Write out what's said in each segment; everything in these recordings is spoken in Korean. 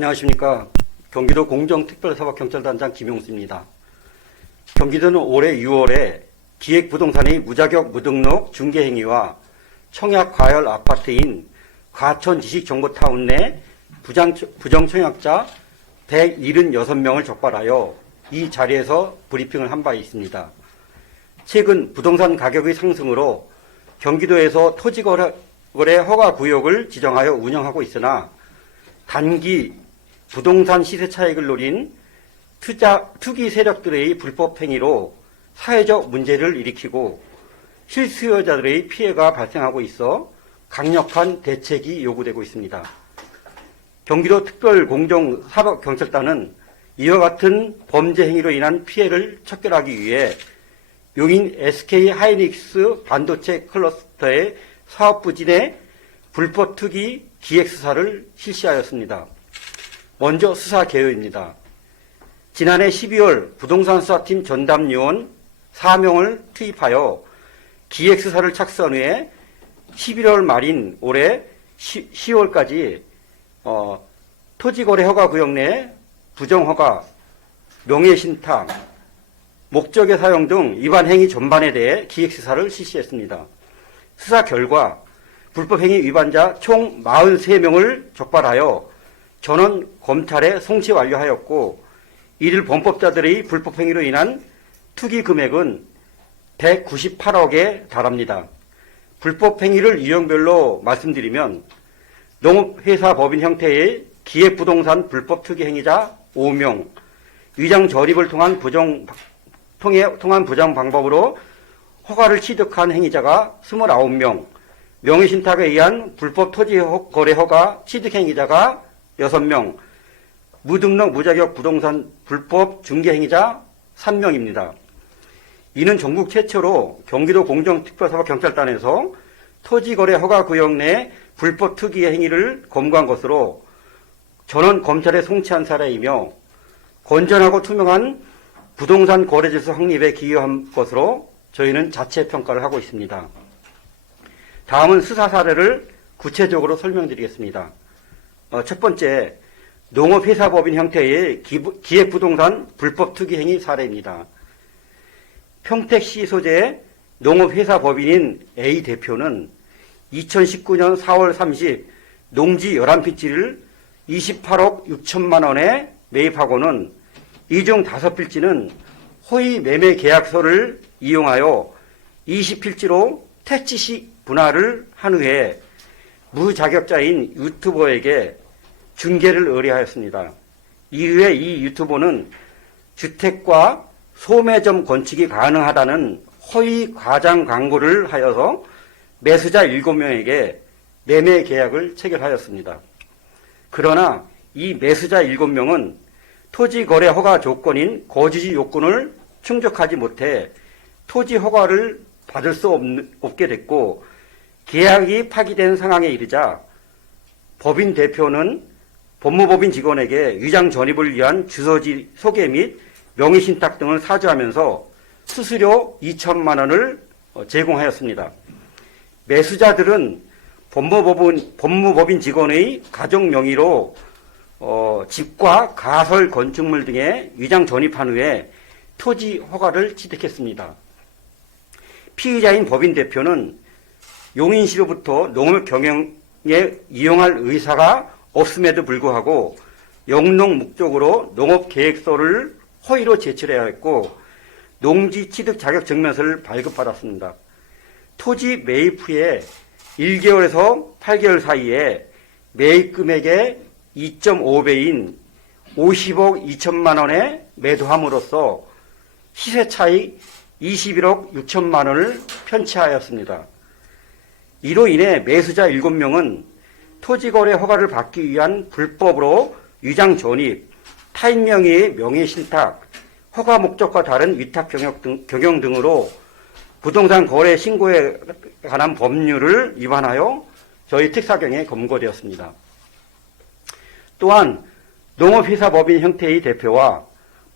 안녕하십니까. 경기도 공정특별사법경찰단장 김용수입니다. 경기도는 올해 6월에 기획부동산의 무자격 무등록 중개행위와 청약 과열 아파트인 과천지식정보타운 내 부정청약자 176명을 적발하여 이 자리에서 브리핑을 한 바 있습니다. 최근 부동산 가격의 상승으로 경기도에서 토지거래 허가구역을 지정하여 운영하고 있으나 단기 부동산 시세 차익을 노린 투기 세력들의 불법 행위로 사회적 문제를 일으키고 실수요자들의 피해가 발생하고 있어 강력한 대책이 요구되고 있습니다. 경기도 특별공정사법경찰단은 이와 같은 범죄 행위로 인한 피해를 척결하기 위해 용인 SK하이닉스 반도체 클러스터의 사업부진의 불법 투기 기획수사를 실시하였습니다. 먼저 수사 개요입니다. 지난해 12월 부동산 수사팀 전담요원 4명을 투입하여 기획수사를 착수한 후에 11월 말인 올해 10월까지 토지거래 허가구역 내 부정허가, 명예신탁, 목적의 사용 등 위반 행위 전반에 대해 기획수사를 실시했습니다. 수사 결과 불법행위 위반자 총 43명을 적발하여 전원 검찰에 송치 완료하였고 이들 범법자들의 불법행위로 인한 투기 금액은 198억에 달합니다. 불법행위를 유형별로 말씀드리면 농업회사 법인 형태의 기획부동산 불법 투기 행위자 5명, 위장 전입을 통한 부정 방법으로 허가를 취득한 행위자가 29명, 명의신탁에 의한 불법 토지 거래 허가 취득 행위자가 6명, 무등록 무자격 부동산 불법 중개 행위자 3명입니다. 이는 전국 최초로 경기도 공정특별사법경찰단에서 토지거래 허가구역 내 불법 투기 행위를 검거한 것으로 전원 검찰에 송치한 사례이며 건전하고 투명한 부동산 거래질서 확립에 기여한 것으로 저희는 자체 평가를 하고 있습니다. 다음은 수사 사례를 구체적으로 설명드리겠습니다. 첫 번째, 농업회사법인 형태의 기획부동산 불법 투기 행위 사례입니다. 평택시 소재의 농업회사법인인 A 대표는 2019년 4월 30 농지 11필지를 28억 6천만 원에 매입하고는 이 중 5필지는 허위 매매 계약서를 이용하여 20필지로 택지식 분할을 한 후에 무자격자인 유튜버에게 중개를 의뢰하였습니다. 이후에 이 유튜버는 주택과 소매점 건축이 가능하다는 허위 과장 광고를 하여서 매수자 7명에게 매매 계약을 체결하였습니다. 그러나 이 매수자 7명은 토지 거래 허가 조건인 거주지 요건을 충족하지 못해 토지 허가를 받을 수 없게 됐고 계약이 파기된 상황에 이르자 법인 대표는 법무법인 직원에게 위장 전입을 위한 주소지 소개 및 명의신탁 등을 사주하면서 수수료 2천만 원을 제공하였습니다. 매수자들은 법무법인 직원의 가족 명의로 집과 가설 건축물 등에 위장 전입한 후에 토지 허가를 취득했습니다. 피의자인 법인 대표는 용인시로부터 농업 경영에 이용할 의사가 없음에도 불구하고 영농 목적으로 농업계획서를 허위로 제출해야 했고 농지 취득 자격 증명서를 발급받았습니다. 토지 매입 후에 1개월에서 8개월 사이에 매입 금액의 2.5배인 50억 2천만 원에 매도함으로써 시세 차익 21억 6천만 원을 편취하였습니다. 이로 인해 매수자 7명은 토지거래 허가를 받기 위한 불법으로 위장 전입, 타인 명의의 명예신탁, 허가 목적과 다른 위탁 경영 등으로 부동산 거래 신고에 관한 법률을 위반하여 저희 특사경에 검거되었습니다. 또한 농업회사법인 형태의 대표와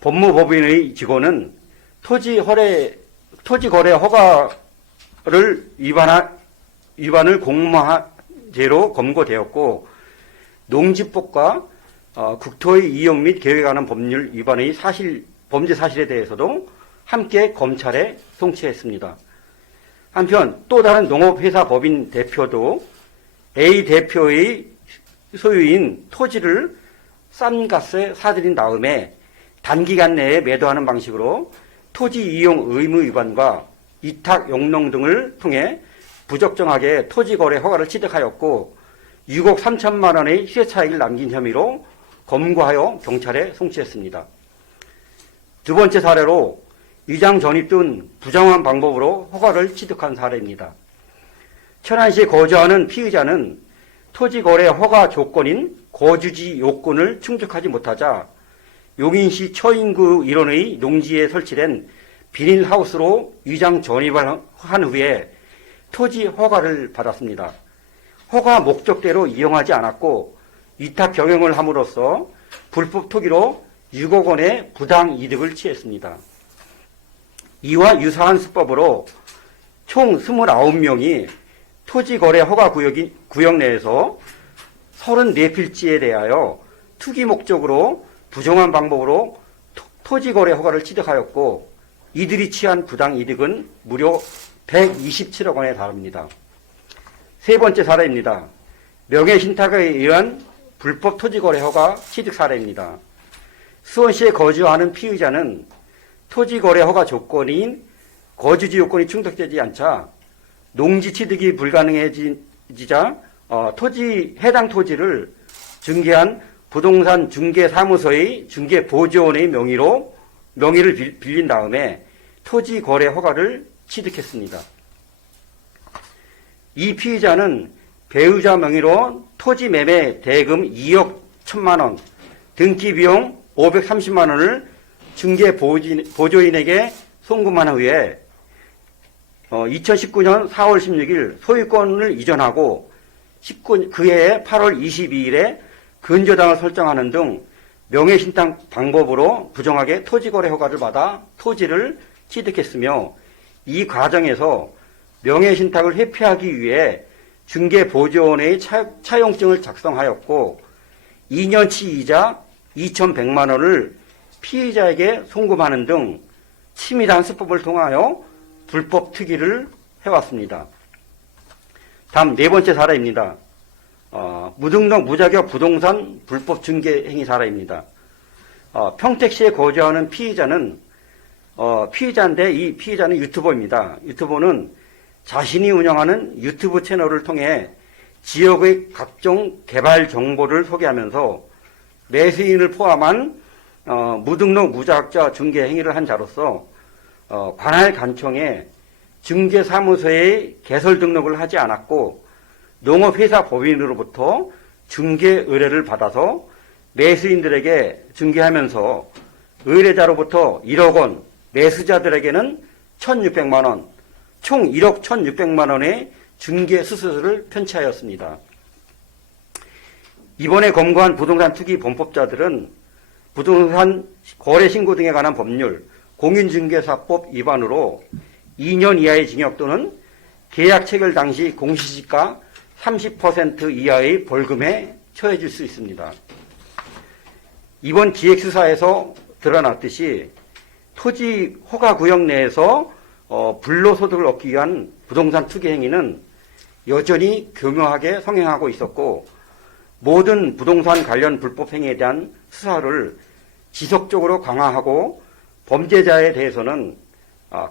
법무법인의 직원은 토지거래 허가를 위반을 공모죄로 검거되었고 농지법과 국토의 이용 및 계획에 관한 법률 위반의 범죄 사실에 대해서도 함께 검찰에 송치했습니다. 한편 또 다른 농업회사 법인 대표도 A 대표의 소유인 토지를 싼 값에 사들인 다음에 단기간 내에 매도하는 방식으로 토지 이용 의무 위반과 위탁 용농 등을 통해 부적정하게 토지 거래 허가를 취득하였고 6억 3천만 원의 시세 차익을 남긴 혐의로 검거하여 경찰에 송치했습니다. 두 번째 사례로 위장 전입 등 부정한 방법으로 허가를 취득한 사례입니다. 천안시에 거주하는 피의자는 토지 거래 허가 조건인 거주지 요건을 충족하지 못하자 용인시 처인구 일원의 농지에 설치된 비닐하우스로 위장 전입을 한 후에 토지 허가를 받았습니다. 허가 목적대로 이용하지 않았고 위탁 경영을 함으로써 불법 투기로 6억 원의 부당 이득을 취했습니다. 이와 유사한 수법으로 총 29명이 토지거래 허가 구역 내에서 34필지에 대하여 투기 목적으로 부정한 방법으로 토지거래 허가를 취득하였고 이들이 취한 부당 이득은 무려 127억 원에 달합니다. 세 번째 사례입니다. 명예신탁에 의한 불법 토지거래 허가 취득 사례입니다. 수원시에 거주하는 피의자는 토지거래 허가 조건인 거주지 요건이 충족되지 않자 농지 취득이 불가능해지자 해당 토지를 중개한 부동산 중개사무소의 중개보조원의 명의를 빌린 다음에 토지 거래 허가를 취득했습니다. 이 피의자는 배우자 명의로 토지 매매 대금 2억 1천만 원, 등기 비용 530만 원을 중개 보조인에게 송금한 후에 2019년 4월 16일 소유권을 이전하고 그해 8월 22일에 근저당을 설정하는 등 명예신탁 방법으로 부정하게 토지거래 허가를 받아 토지를 취득했으며 이 과정에서 명예신탁을 회피하기 위해 중개보조원의 차용증을 작성하였고 2년치 이자 2,100만 원을 피의자에게 송금하는 등 치밀한 수법을 통하여 불법 투기를 해왔습니다. 다음 네 번째 사례입니다. 무등록 무자격 부동산 불법 중개 행위 사례입니다. 평택시에 거주하는 피의자는 피의자인데 이 피의자는 유튜버입니다. 유튜버는 자신이 운영하는 유튜브 채널을 통해 지역의 각종 개발 정보를 소개하면서 매수인을 포함한 무등록 무자격자 중개 행위를 한 자로서 관할 간청에 중개사무소에 개설 등록을 하지 않았고 농업회사 법인으로부터 중개 의뢰를 받아서 매수인들에게 중개하면서 의뢰자로부터 1억 원, 매수자들에게는 1,600만 원, 총 1억 1,600만 원의 중개 수수료를 편취하였습니다. 이번에 검거한 부동산 투기 범법자들은 부동산 거래 신고 등에 관한 법률, 공인중개사법 위반으로 2년 이하의 징역 또는 계약 체결 당시 공시지가 30% 이하의 벌금에 처해질 수 있습니다. 이번 기획수사에서 드러났듯이 토지 허가 구역 내에서 불로소득을 얻기 위한 부동산 투기 행위는 여전히 교묘하게 성행하고 있었고 모든 부동산 관련 불법 행위에 대한 수사를 지속적으로 강화하고 범죄자에 대해서는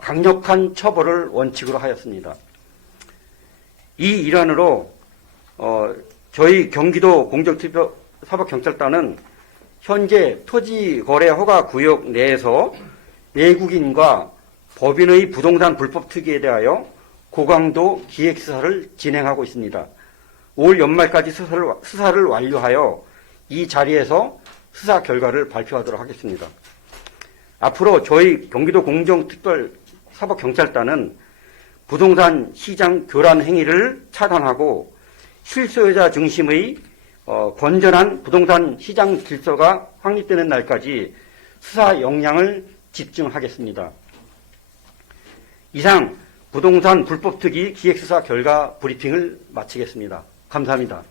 강력한 처벌을 원칙으로 하였습니다. 이 일환으로 저희 경기도 공정사법경찰단은 현재 토지거래 허가 구역 내에서 외국인과 법인의 부동산 불법 투기에 대하여 고강도 기획수사를 진행하고 있습니다. 올 연말까지 수사를 완료하여 이 자리에서 수사 결과를 발표하도록 하겠습니다. 앞으로 저희 경기도 공정특별사법경찰단은 부동산 시장 교란 행위를 차단하고 실소유자 중심의 건전한 부동산 시장 질서가 확립되는 날까지 수사 역량을 집중하겠습니다. 이상 부동산 불법 투기 기획수사 결과 브리핑을 마치겠습니다. 감사합니다.